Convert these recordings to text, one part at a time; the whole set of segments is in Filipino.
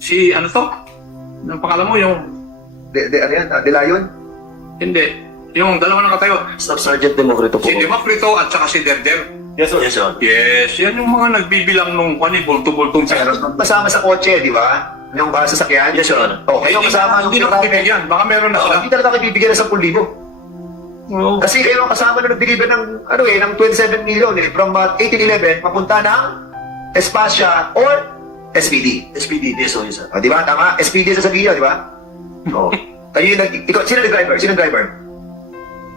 Si ano to? Ang pangalan mo yung... Ano yan? De Leon? Hindi. Yung dalawa na katayo. Staff Sergeant Democrito po. Si Democrito at saka si Derder. Yes, sir. Yes, sir. Yes, yan yung mga nagbibilang nung bulto-bultong pera. Kasama sa kotse, di ba? Yung sasakyan? Yes, sir. Oh, kayo kasama Hindi na bibigyan. Baka meron na sila. Hindi talaga kayo bibigyan ng 10,000. Oo. Kasi kayo ang kasama na nag-deliver ng, ng 27 million from 1811 papunta ng Espacia or SPD. SPD, yes, sir. O, di ba? Tama? SPD sa sabihin nyo, di ba? Oo. Kayo yung sino nag-driver? Sino driver?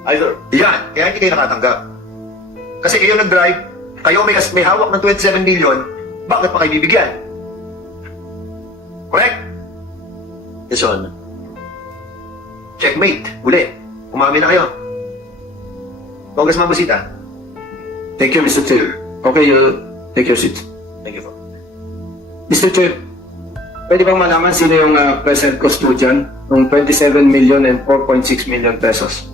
Either. Yan. Kaya hindi kayo nakatanggap. Kasi kayo nag-drive, kayo may hawak ng 27 million, bakit pa kayo bibigyan? Correct? Yes, sir. Checkmate. Uli. Umamin na kayo. Congressman Busita. Thank you, Mr. Chair. Okay, you take your seat. Thank you, sir. Mr. Chair, pwede bang malaman sino yung present custodian ng 27 million and 4.6 million pesos?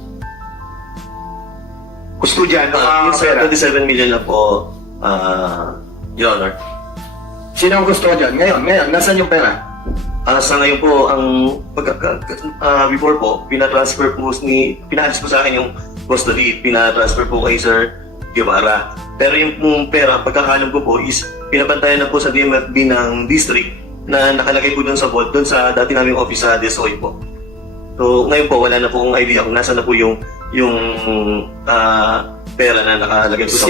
Custodian ng Yung pera. 27 million na po, Your Honor. Sino ang custodian? Ngayon, nasan yung pera? Sa ngayon po, before po, pinatransfer po pinaalis po sa akin yung custody, pinatransfer po kay Sir Guevara. Pero yung pera, pagkakalam ko po is pinabantayan na po sa DMFB ng district na nakalagay po doon sa vault, doon sa dati naming office sa DSOI po. So ngayon po, wala na po akong idea kung nasa na po yung pera na nakalagay po sa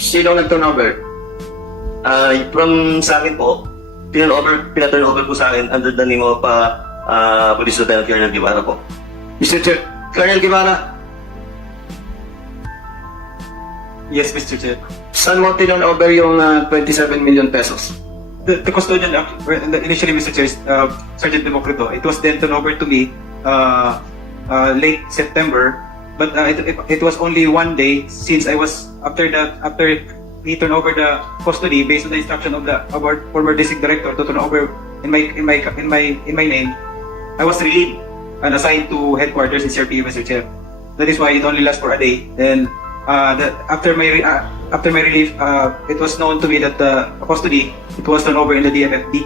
Sinong nag-turnover? From sa akin po, pinaturn over po sa akin under the name of Police Lieutenant Colonel Guevara po. Mr. Chair, Colonel Guevara, Yes, Mr. Chair. saan mo turnover yung 27 million pesos? The custodian, initially, Mr. Chair, Sergeant Democrito, it was then turned over to me late September, but it was only one day since I was, after he turned over the custody based on the instruction of our former district director to turn over in my name, I was relieved and assigned to headquarters in CRPU, Mr. Chair. That is why it only lasts for a day. Then after my relief, it was known to me that the custody it was turned over in the DMFD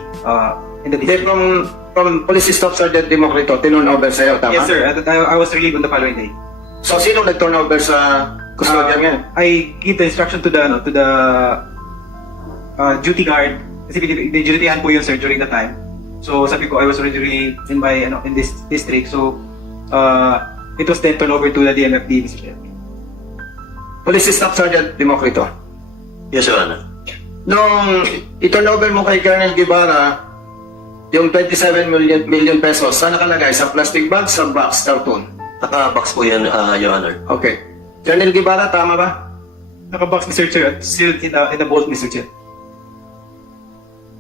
in the Hindi, district. from Police Staff Sergeant Democrito, tinurnover sa'yo, tama? Yes, sir. I was relieved on the following day. So, sino nag-turnover sa custodian ngayon? I give the instruction to the duty guard kasi dinutyan po yun, sir, during the time. So sabi ko I was already in my in this district, so it was then turned over to the DMFD, Mr. Chair. Police Staff Sergeant Democrito. Yes, Your Honor. Nung i-turnover mo kay Colonel Guevara yung 27 million pesos, saan nakalagay? Sa plastic bag, sa box, carton? Naka-box po yan, Your Honor. Okay. Colonel Guevara, tama ba? Naka-box, Mr. Chair, at sealed in the vault, Mr. Chair.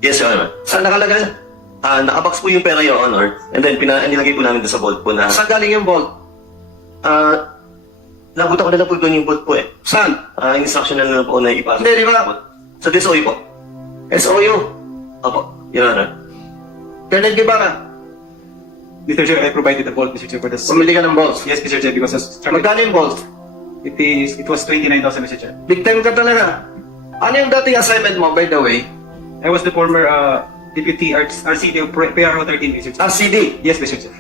Yes, Your Honor. Saan nakalagay? Naka-box po yung pera, Your Honor. And then, nilagay po namin doon sa vault po na... Saan galing yung vault? Nabuta ko na lang po doon yung vault po eh. Saan? Instruction na lang po na ipasok. Hindi, di ba? Sa DSOI po. SOU. Opo, Your Honor. Colonel Guevara, Mr. Chair, I provided the vault, Mr. Chair, for this. pumili ka ng vault. Yes, Mr. Chair, because Magkano yung vault? it was 29,000, Mr. Chair. Big time ka talaga. Ano yung dating assignment mo, by the way? I was the former deputy RCD of PRO 13, Mr. Chair. RCD. Yes, Mr. Chair.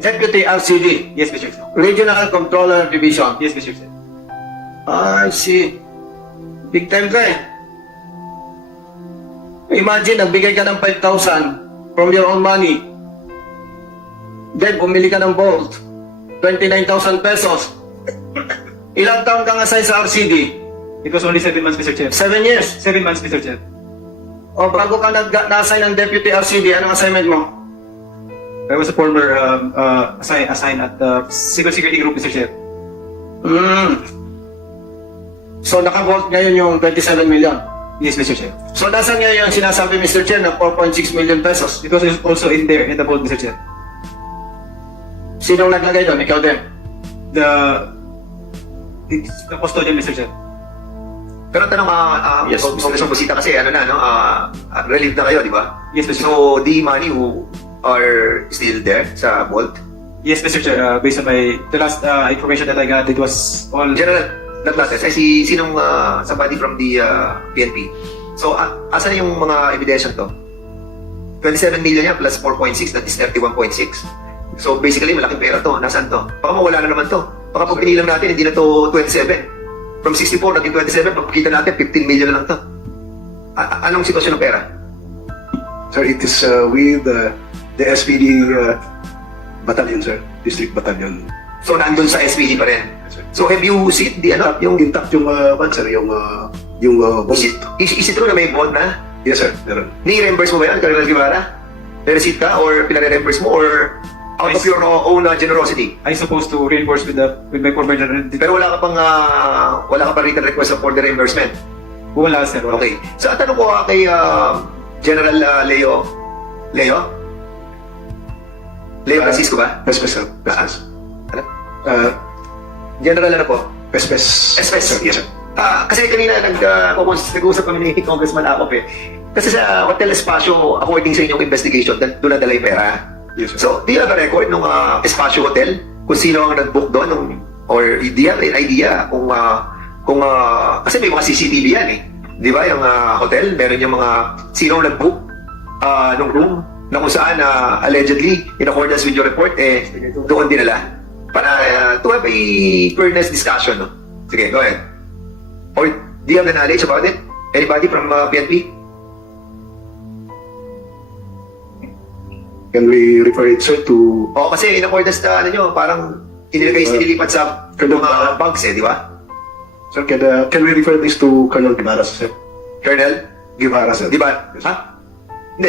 Deputy RCD. Yes, Mr. Chair. Regional Controller Division. Yes, Mr. Chair. I see. Big time ka eh. Imagine, nagbigay ka ng 5,000 from your own money. Then, bumili ka ng vault. 29,000 pesos. Ilang taon kang assign sa RCD? It was only 7 months, Mr. Chair. 7 years. 7 months, Mr. Chair. O bago ka na-assign ng Deputy RCD, anong assignment mo? I was a former assigned at the Civil Security Group, Mr. Chair. So, naka-vault ngayon yung 27 million. Yes, Mr. Chair. So, nasan ngayon yung sinasabi, Mr. Chair, na 4.6 million pesos? It was also in there, in the vault, Mr. Chair. Sinong naglagay doon? Ikaw din. It's the custodian, Mr. Chair. Pero tanong, Yes, Congressman Busita kasi, relieved na kayo, di ba? Yes, Mr. Chair. So, the money who are still there sa vault? Yes, Mr. Chair. Based on the last information that I got, it was all... General, not natin. Sinong somebody from the PNP. So, asan yung mga ebidensya to? 27 million yan plus 4.6, that is 31.6. So basically, malaking pera to. Nasaan to? Baka mawala na naman to. Baka pag pinilang natin, hindi na to 27. From 64, naging 27, pagkita natin, 15 million na lang to. Anong sitwasyon ng pera? Sir, it is with the SPD battalion, sir. District battalion. So nandun sa SPD pa rin. So have you seen the ano? Yung intact yung sir, yung bond. Is it true na may bond na? Yes, sir. Meron. Ni-reimburse mo ba yan, Colonel Guevara? May receipt ka or pinare-reimburse mo or out of your own generosity? I supposed to reinforce with my former general. Pero wala ka pang written request for the reimbursement. Wala, sir. Wala. Okay. So ang tanong ko kay General Leo Francisco ba? Pespes, sir. Pespes. Ano? General ano po? Pespes. Espes. Yes, sir. Kasi kanina nag-usap kami ni Congressman Acop eh. Kasi sa Hotel Espacio, according sa inyong investigation, doon nadala yung pera. Yes, sir. So, do you have a record ng Espacio Hotel? Kung sino ang nag-book doon? Or do you have an idea kung kasi may mga CCTV yan eh. Di ba? Yung hotel, meron yung mga sino ang nag-book ng room na kung saan allegedly, in accordance with your report, doon dinala. Para to have a fairness discussion. No? Sige, go ahead. Or do you have the knowledge about it? Anybody from PNP? Can we refer it, sir, to... Oo, kasi in accordance na parang inilipat sa mga bugs di ba? Sir, can we refer this to Colonel Guevara, sir? Colonel? Guevara, sir. Di ba? Ha? Hindi,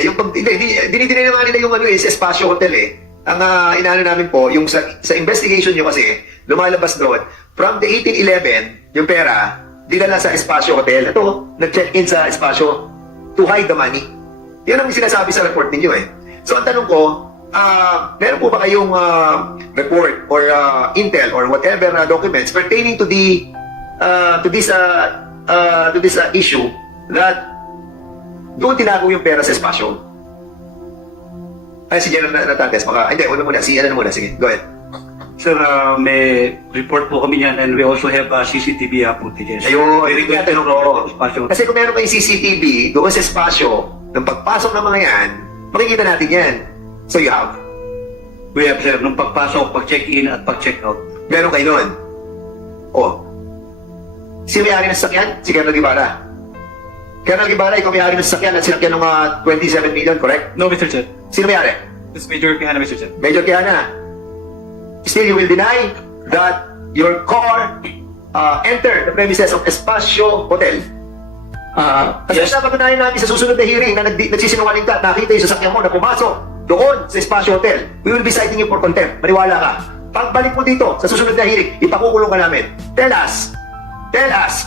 dinidinay naman nila yung sa Espacio Hotel eh. Ang inaano namin po, yung sa investigation nyo kasi, lumalabas doon, from the 1811, yung pera, dinala sa Espacio Hotel. Ito, nag-check-in sa Espacio to hide the money. Yun ang sinasabi sa report ninyo eh. So ang tanong ko, meron po ba kayong report or intel or whatever documents pertaining to the to this issue that doon tinago yung pera sa Espacio? Ay, si General Natantes, hindi, muna, sige, go ahead. Sir, may report po kami yan and we also have CCTV footages. Ayun, Very good. tanong ko. Kasi kung meron kayong CCTV doon sa Espacio, nung pagpasok ng mga yan, makikita natin yan. So you have? We have, sir, nung pagpasok, pag-check-in at pag-check-out. Meron kayo nun? Oh. Sino may-ari ng sasakyan? Si Colonel Guevara. Colonel Guevara, ikaw may-ari ng sasakyan at sinakyan ng 27 million, correct? No, Mr. Chair. Sino may-ari? This Major Quijana, Mr. Chair. Major Quijana. Still, you will deny that your car entered the premises of Espacio Hotel. Kasi Yes. napatunayan natin sa susunod na hearing na nagsisinungaling ka at nakita yung sasakyan mo na pumasok doon sa Espacio Hotel. We will be citing you for contempt. Maniwala ka. Pagbalik mo dito sa susunod na hearing, ipakukulong ka namin. Tell us,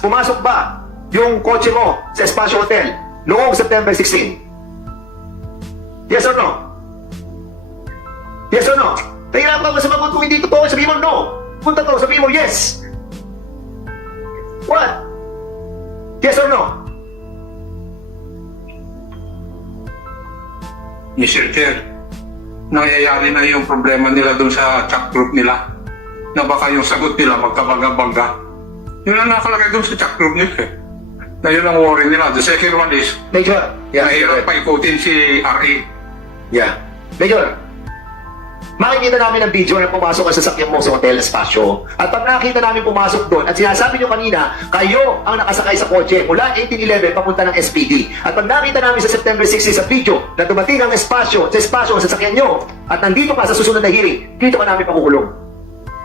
pumasok ba yung kotse mo sa Espacio Hotel noong September 16? Yes or no? Yes or no? Nahirap ka ba sa mga kung hindi totoo? Sabihin mo no. Kung totoo, sabihin mo yes. What? Yes or no? Mr. Chair, nangyayari na yung problema nila dun sa chat group nila. Na baka yung sagot nila magkabangga-bangga. Yun ang nakalagay dun sa chat group nila eh. Na yun ang worry nila. The second one is, Major. Yeah. nahirap pa ikutin si RA. Yeah. Major. Makikita namin ang video na pumasok ang sasakyan mo sa Hotel Espacio. At pag nakita namin pumasok doon, at sinasabi nyo kanina, kayo ang nakasakay sa kotse mula 1811 papunta ng SPD. At pag nakita namin sa September 16 sa video na dumating ang Espacio, sa Espacio ang sasakyan nyo, at nandito ka sa susunod na hearing, dito ka namin pakukulong.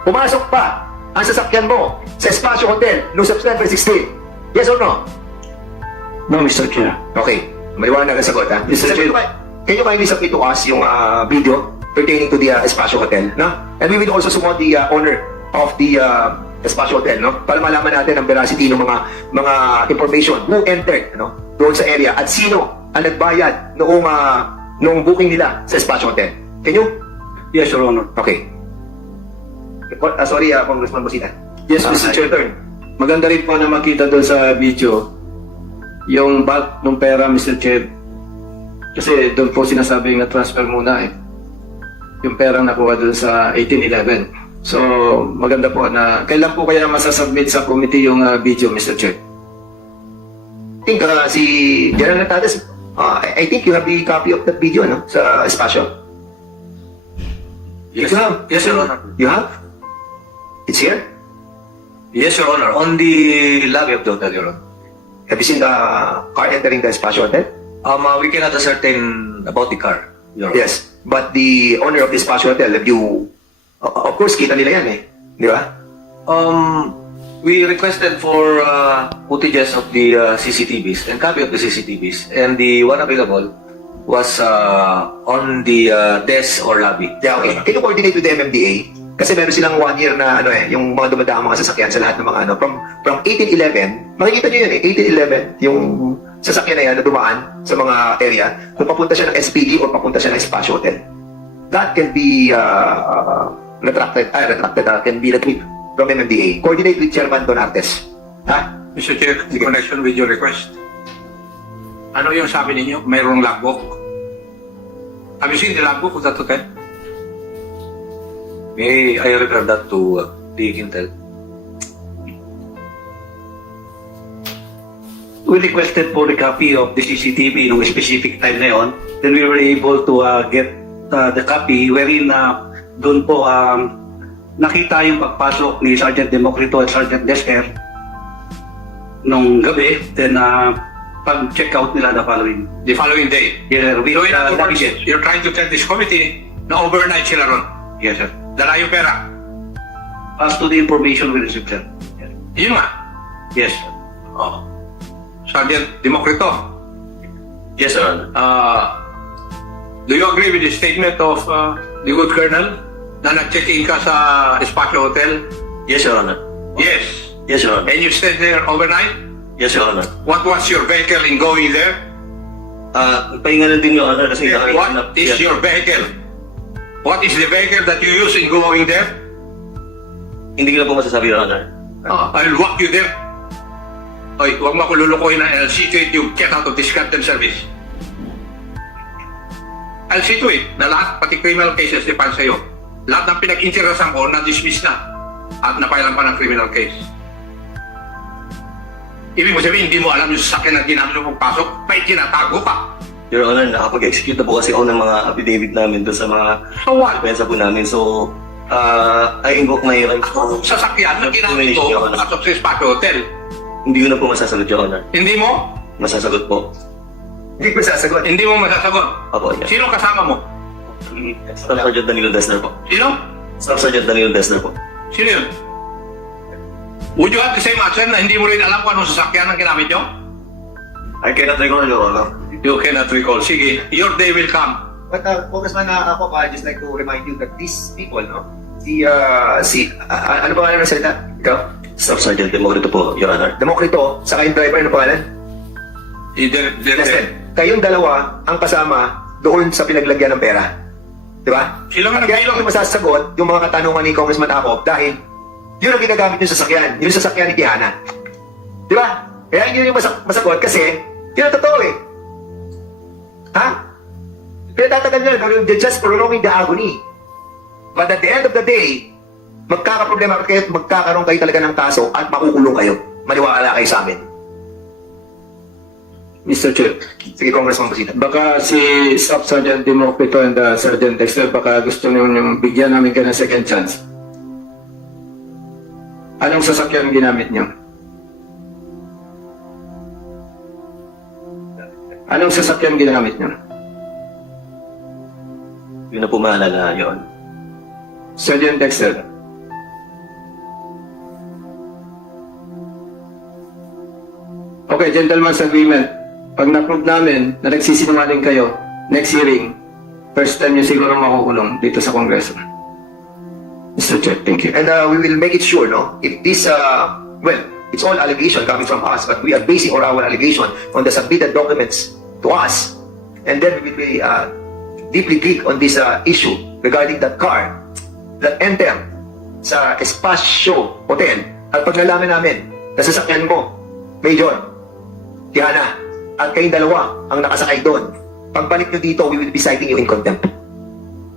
Pumasok pa ang sasakyan mo sa Espacio Hotel noong September 16. Yes or no? No, Mr. Chair. Okay. Maliwanag ang sagot, ha? Mr. Chair. Can you kindly submit to us yung video pertaining to the Espacio Hotel, no? And we will also summon the owner of the Espacio Hotel, no? Para malaman natin ang veracity ng mga information who entered, no? Doon sa area at sino ang nagbayad noong booking nila sa Espacio Hotel. Can you? Yes, Your Honor. Okay. Sorry, Congressman Bosita. Yes, Mr. Chair. Maganda rin po na makita doon sa video yung bulk ng pera, Mr. Chair. Kasi doon po sinasabing na transfer muna eh. Yung perang nakuha doon sa 1811. So, maganda po na kailan po kaya masasubmit sa committee yung video, Mr. Chair? I think si General Natantes, I think you have the copy of that video, no? Sa espasyo. Yes, You have? yes, Your Honor. You have? It's here? Yes, Your Honor. On the lobby of the hotel, Your Honor. Have you seen the car entering the espasyo hotel? We cannot ascertain about the car, Your Honor. Yes. But the owner of the espasyo hotel, have you... of course, kita nila yan eh. Di ba? We requested for footages of the CCTVs and copy of the CCTVs, and the one available was on the desk or lobby. Yeah, okay. Can you coordinate with the MMDA? Kasi meron silang 1 year na yung mga dumadaang mga sasakyan sa lahat ng mga from 1811, makikita nyo yun eh, 1811, yung sasakyan na yan na dumaan sa mga area, kung papunta siya ng SPD or papunta siya ng espasyo hotel. That can be retracted, can be retrieved from MMDA. Coordinate with Chairman Don Artes. Ha? Mr. Chair, in connection with your request, ano yung sabi ninyo? Mayroong logbook. Have you seen the logbook of that hotel? May I refer that to the Intel? We requested for a copy of the CCTV nung specific time na yon. Then we were able to get the copy wherein doon po nakita yung pagpasok ni Sergeant Democrito at Sergeant Dexter nung gabi. Then pag-check out nila the following. The following day. Yeah, with So in other words, luggage. you're trying to tell this committee na overnight sila ron. Yes, sir. Dala yung pera. As to the information we received, sir. Yes. Yun nga. Yes, sir. Oh. Sergeant Democrito, Yes, Your Honor. do you agree with the statement of the good colonel na nag-check-in ka sa Espasyo Hotel? Yes, Your Honor. Yes. Yes, Your Honor. And you stayed there overnight? Yes, Your Honor. What was your vehicle in going there? Pahinga na din, Your Honor, kasi What is your vehicle? What is the vehicle that you use in going there? Hindi ko na po masasabi, Your Honor. I'll walk you there. Oy, huwag mo ako lulukoy na I'll see to it you get out of this goddamn service. I'll see to it na lahat, pati criminal cases, depend sa'yo. Lahat ng pinag-interesan ko, na-dismiss na. At napailan pa ng criminal case. Ibig mo sabihin, hindi mo alam yung sasakyan na ginamit mo pagpasok, may tinatago ka. Your Honor, nakapag-execute na po kasi ako ng mga affidavit namin doon sa mga So what? depensa po namin. So, I invoke my right to Sasakyan na ginamit ko, Your Honor. pasok sa Espasyo Hotel. Hindi ko na po masasagot, Your Honor. Hindi mo? Masasagot po. Hindi ko sasagot. Hindi mo masasagot. Opo, yeah. Sino kasama mo? Staff Sergeant Danilo Desner po. Sino? Staff Sergeant Danilo Desner po. Sino yun? Would you have the same answer na hindi mo rin alam kung anong sasakyan ang ginamit nyo? I cannot recall, Your Honor. You cannot recall. Sige, your day will come. But Congressman, ako I'd just like to remind you that these people, no? Ano pangalan ng salita? Ikaw? Staff Sergeant Democrito po, Your Honor. Democrito, saka yung driver, ano pangalan? Listen, kayong dalawa ang kasama doon sa pinaglagyan ng pera. Di ba? Sila nga At kaya nagbilong. yung masasagot yung mga katanungan ni Congressman Acop dahil yun ang ginagamit yung sasakyan. Yung sasakyan ni Tihana. Di ba? Kaya yun yung masagot kasi yun ang totoo eh. Ha? Pinatatagal nyo, they're just prolonging the agony. But at the end of the day, magkakaproblema kayo at magkakaroon kayo talaga ng kaso at makukulong kayo. Maniwala kayo sa amin. Mr. Chair, Sige, Congressman Busita. baka si Staff Sergeant Democrito and Sergeant Dexter, baka gusto niyo yung bigyan namin ka ng second chance. Anong sasakyan ginamit niyo? Anong sasakyan ginamit niyo? Yun na po maalala, Your Honor. Sergeant Dexter. Okay, gentleman's agreement. Pag na-prove namin na nagsisinungaling kayo, next hearing, first time nyo siguro makukulong dito sa Kongreso. Mr. Chair, thank you. And we will make it sure, no? If this, well, it's all allegation coming from us, but we are basing our allegation on the submitted documents to us. And then we will be deeply dig on this issue regarding that car that entered sa Espasyo Hotel. At pag nalaman namin na sasakyan mo, Major, Tiana, at kayong dalawa ang nakasakay doon, pagbalik nyo dito, we will be citing you in contempt.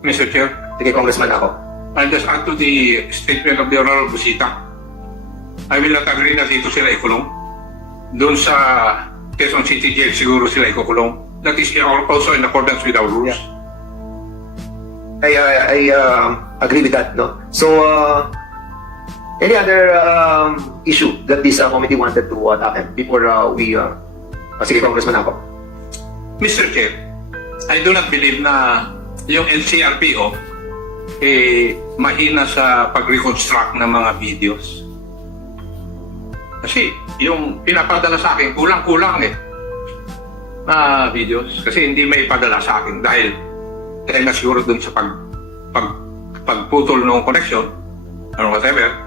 Mr. Chair, Sige, Congressman ako. I'll just add to the statement of the Honorable Busita. I will not agree na dito sila ikulong. Doon sa Quezon City Jail siguro sila ikukulong that is also in accordance with our rules. I agree with that, no? So, any other issue that this committee wanted to tackle before we... sige, Congressman ako. Mr. Chair, I do not believe na yung NCRPO mahina sa pag-reconstruct ng mga videos. Kasi yung pinapadala sa akin, kulang-kulang na videos. Kasi hindi may padala sa akin dahil na siguro dun sa pagputol ng connection or whatever.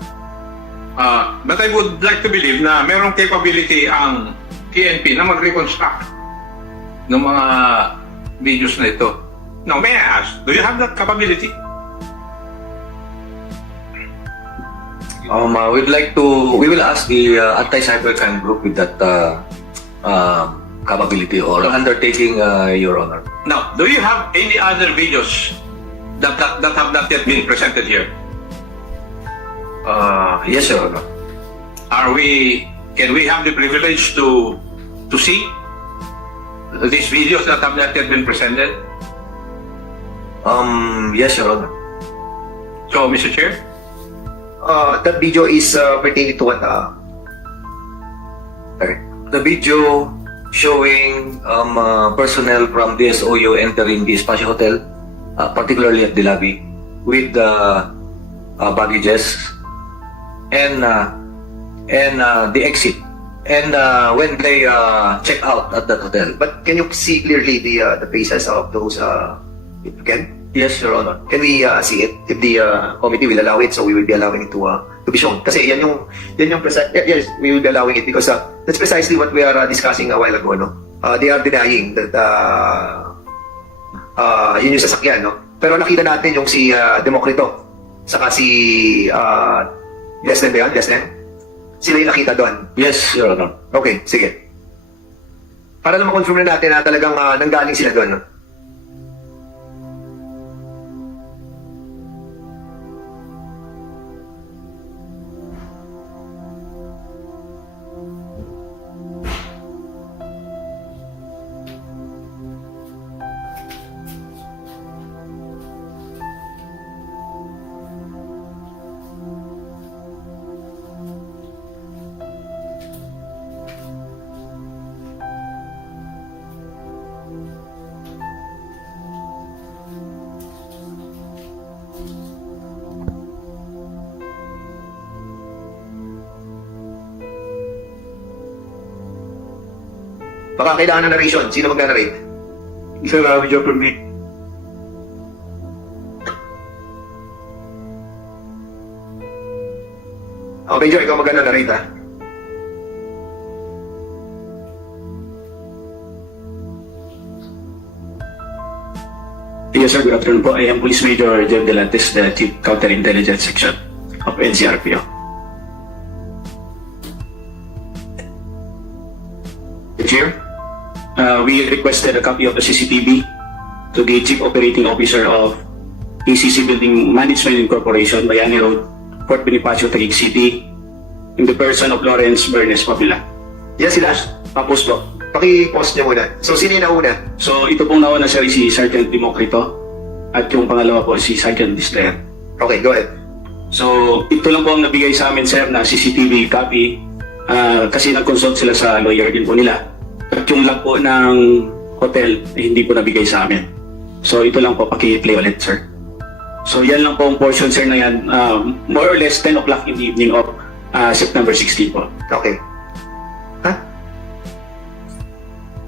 But I would like to believe na merong capability ang PNP na mag-reconstruct ng mga videos na ito. Now, may I ask, do you have that capability? We will ask the anti-cybercrime group with that capability or undertaking, Your Honor. Now, do you have any other videos that have not yet been presented here? Yes, Your Honor. Can we have the privilege to see these videos that have not yet been presented? Yes, Your Honor. So, Mr. Chair, That video is pertaining to what? The video showing personnel from DSOU entering the Espacio Hotel, particularly at the lobby, with baggages and the exit, and when they check out at that hotel. But can you see clearly the faces of those? Can Yes, Your Honor. we see it if the committee will allow it? So we will be allowing it to be shown. Kasi yan yung yes, we will be allowing it because that's precisely what we are discussing a while ago, no? They are denying that yun yung sasakyan, no? Pero nakita natin yung si Demokrito saka si Deslen ba yun? Deslen? Sila yung nakita doon. Yes, Your Honor. Okay, sige. Para lang ma-confirm na natin na talagang nanggaling sila doon, no? Baka kailangan ng narration. Sino mag-narrate? Sir, with your permit. Okay, Joe, ikaw mag-narrate, ha? Yes, sir. Good afternoon po. I am Police Major Jeff Delantes, the Chief Counterintelligence Section of NCRPO. Chair? We requested a copy of the CCTV to the Chief Operating Officer of ACC Building Management Incorporation, Bayani Road, Port Bonifacio, Taguig City, in the person of Lawrence Bernes Papila. Yes, sila. Tapos po. Paki-post niyo muna. So, sino yung nauna? So, ito pong nauna, sir, si Sergeant Demokrito at yung pangalawa po si Sergeant Disler. Okay, go ahead. So, ito lang po ang nabigay sa amin, sir, na CCTV copy kasi nag-consult sila sa lawyer din po nila. At yung lang po ng hotel, hindi po nabigay sa amin. So, ito lang po, paki-play ulit, sir. So, yan lang po ang portion, sir, na yan. More or less 10 o'clock in the evening of September 16 po. Okay. Ha?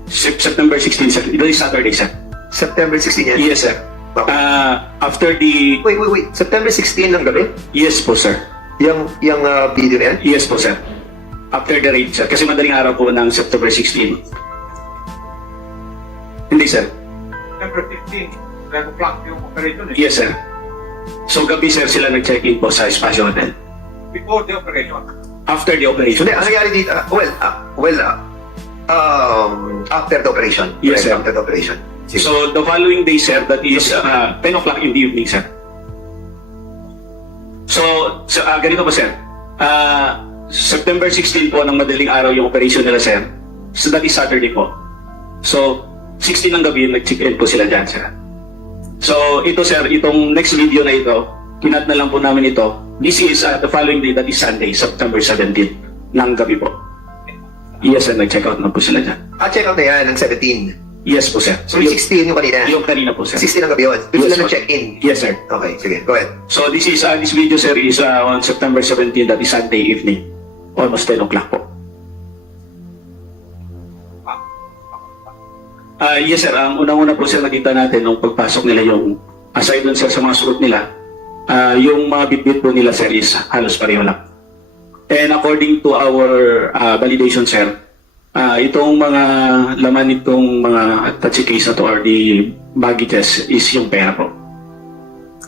September 16, sir. Ito is Saturday, sir. September 16 yan? Yes, sir. Okay. After the... Wait. September 16 ng gabi? Yes po, sir. Yung video na yan? Yes po, sir. After the raid, sir. Kasi madaling araw po ng September 16. Hindi, sir. September 15, 11 o'clock yung operation Yes, sir. So, gabi, sir, sila nag-check-in po sa Espacio Hotel. before the operation. After the operation. Hindi, ano nangyari dito? After the operation. Yes, sir. After the operation. Sige. So, the following day, sir, that is 10 o'clock in the evening, sir. So ganito po, sir. September 16 po ng madaling araw yung operation nila, sir. So, that is Saturday po. So, 16 ng gabi, nag-check-in po sila dyan, sir. So, ito sir, itong next video na ito, kinat na lang po namin ito. This is the following day, that is Sunday, September 17 ng gabi po. Yes, sir, nag-check out na po sila dyan. Check out na yan, ng 17. Yes po, sir. So, yung 16 yung kanina. Yung kanina po, sir. 16 ang gabi yun. Doon Yes, sila sir. nag-check-in. Yes, sir. Okay, sige. Go ahead. So, this video, sir, is on September 17, that is Sunday evening. Almost 10 o'clock po. Yes, sir. Ang unang-una po, sir, nakita natin nung pagpasok nila yung, aside dun, sir, sa mga suot nila, yung mga bitbit po nila, sir, is halos pareho lang. And according to our validation, sir, itong mga laman nitong mga attache case na to or the baggages is yung pera po.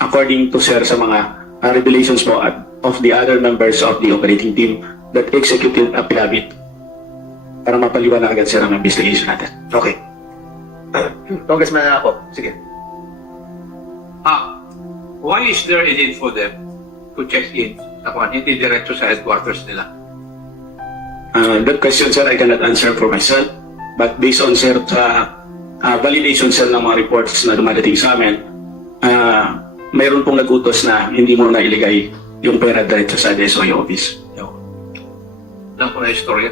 According to, sir, sa mga revelations po of the other members of the operating team that executed affidavit para mapaliwanag agad, sir, ang investigation natin. Okay. Congressman ako. Sige. Why is there a need for them to check in? Hindi diretso sa headquarters nila. That question, sir, I cannot answer for myself. But based on, sir, sa validation, sir, ng mga reports na dumadating sa amin, mayroon pong nagutos na hindi mo na iligay yung pera diretso sa DSOE office. Alam ko na istorya.